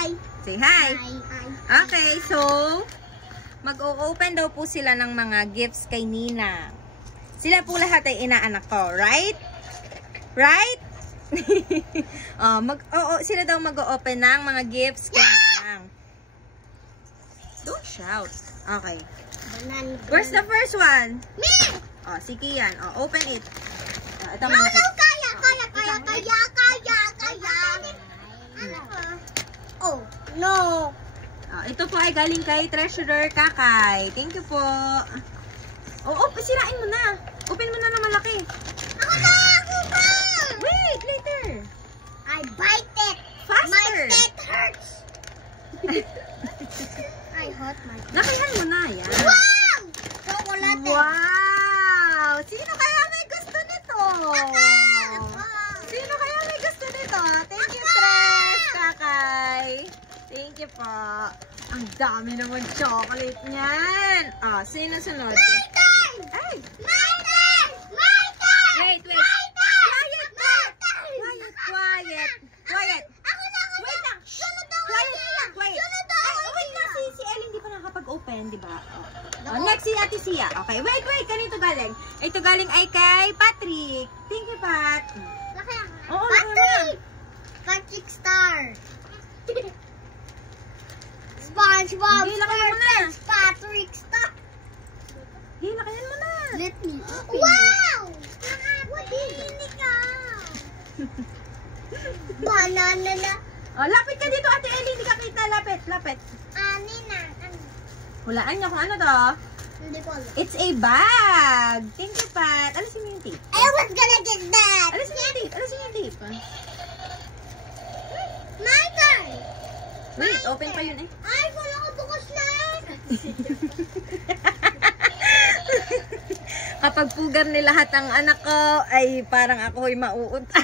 Hi. Say hi. Hi. Okay, so mag-o-open daw po sila ng mga gifts kay Nina. Sila po lahat ay inaanak ko, right? Right? Sila daw mag-o-open ng mga gifts kay Nina. Don't shout. Okay. Where's the first one? Me! Si Kian. Open it. Ito No, malaki. kaya. Oh, no. Ito po ay galing kay Treasurer Kakay. Thank you po. Sirain mo na. Open mo na na malaki. Ako ba? Wait, later. I bite it. Faster. My teeth hurts. I hurt my teeth. Lakihan mo na, yan. Wow! Chocolate. Wow! Sino kaya may gusto nito? Ako. Sino kaya may gusto nito? Thank you, Tres, Kakay. Thank you po. Ang dami naman chocolate niyan. Sino sunod? My turn! Ay! My turn! My turn! Wait. My turn! Quiet. Ako na. Wait lang. Sunod ako. Quiet. Sunod ako. Wait lang. Si Ellen hindi pa nakapag-open, di ba? Next si Ate Sia. Okay, wait. Kanito galing? Ito galing ay kay Patrick. Thank you, Pat. Laki ako. Oo, Patrick! Patrick Star. SpongeBob. Hindi, lakayan mo na. Patrick Star. Hindi, lakayan mo na. Let me open. Wow! What is it? Banana na. Lapit ka dito, Ate Ellie. Hindi ka kita. Lapit. Nina. Hulaan niyo kung ano to. Hindi ko alam. It's a bag. Thank you, Pat. Alisin mo yung tape. I was gonna get that. Alisin mo yung tape. My turn. Wait, open pa yun eh. Ay, wala ko bukas na. Kapag pugar ni lahat ang anak ko, ay parang ako'y mauutas.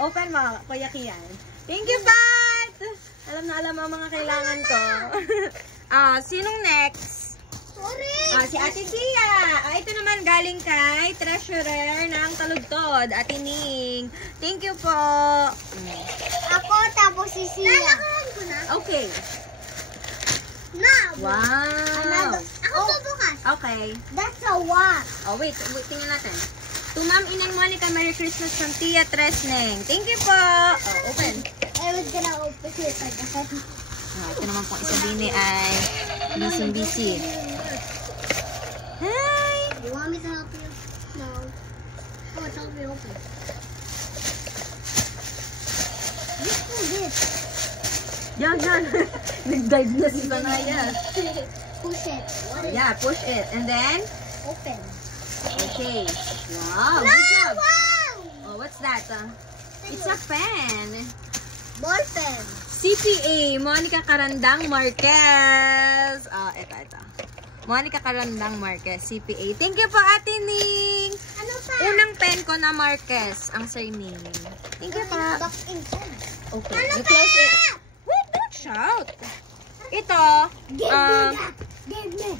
Open mo, Kuya Kian. Thank you, Pat! Alam na alam ang mga kailangan ko. Sinong next? Sorry. Si Ate Sia. Ito naman galing kay Treasurer ng Taludtod, Ate Ning. Thank you po. Ako tapos si Sia. Lalakahan ko na. Okay. Now. Wow. Ako bubukas. Okay. That's a what? Wait, tingnan natin. To Ma'am Inang Monica, Merry Christmas from Tia Tresneng. Thank you po. Open. I was gonna open it like that. Ito naman pong isa din ay busy. Hi! You want me to help you? No. Oh, it's help me open. Let's do this. Yan. Nag-dive na si Banaya. Push it. Yeah, push it. And then? Open. Okay. Wow, No! good job. Wow! What's that? It's a pen. Ball pen. CPA, Monica Carandang Marquez. Ito. Monica Carandang Marquez, CPA. Thank you po, Ate Ning. Ano pa? Unang pen ko na Marquez, ang surname. Thank you po. Box inside. Okay, Ano you pa? close it. Wait, don't shout. Ito, Give me that. Give me.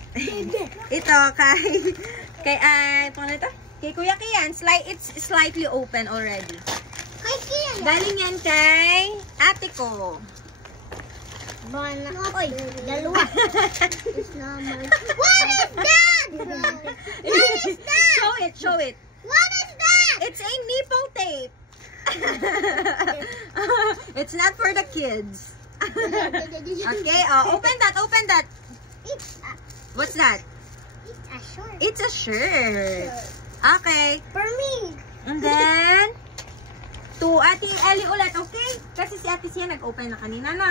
ito kay Kuya Kian, it's slightly open already. Kay Kia yan. Galing yan kay ate ko. Oy, dalawa. It's not mine. What is that? What is that? Show it. What is that? It's a nipple tape. It's not for the kids. Okay, open that. What's that? It's a short. It's a shirt. Okay. For me. And then, to Ate Ellie ulit, okay? Kasi si Ate Sia nag-open na kanina na.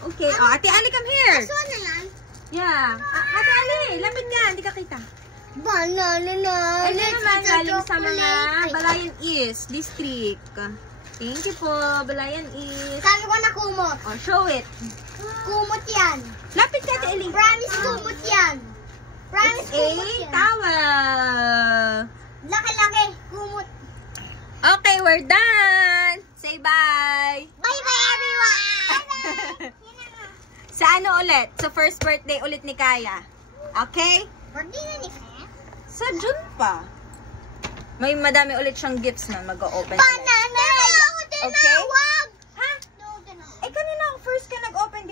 Okay. Ate Ellie, come here. This one na yan. Yeah. Ate Ellie, lapit ka. Hindi ka kita. Banana na. Ito naman galing sa mga Balayan East District. Thank you po, Balayan East. Sabi ko na kumot. Show it. Kumot yan. Lapit ka, Ate Ellie. Promise kumot yan. Promise It's kumot a yan. towel. Laki-laki. Kumot. Okay, we're done. Say bye. Bye-bye, everyone. Sa ano ulit? Sa first birthday ulit ni Kaya. Okay? Birthday na ni Kaya? Sa June pa. May madami ulit siyang gifts na mag-o-open. Banana! Okay?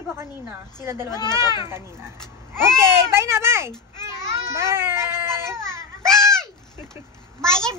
ba kanina? Sila dalawa din nag-open kanina. Okay, bye na, bye! Bye!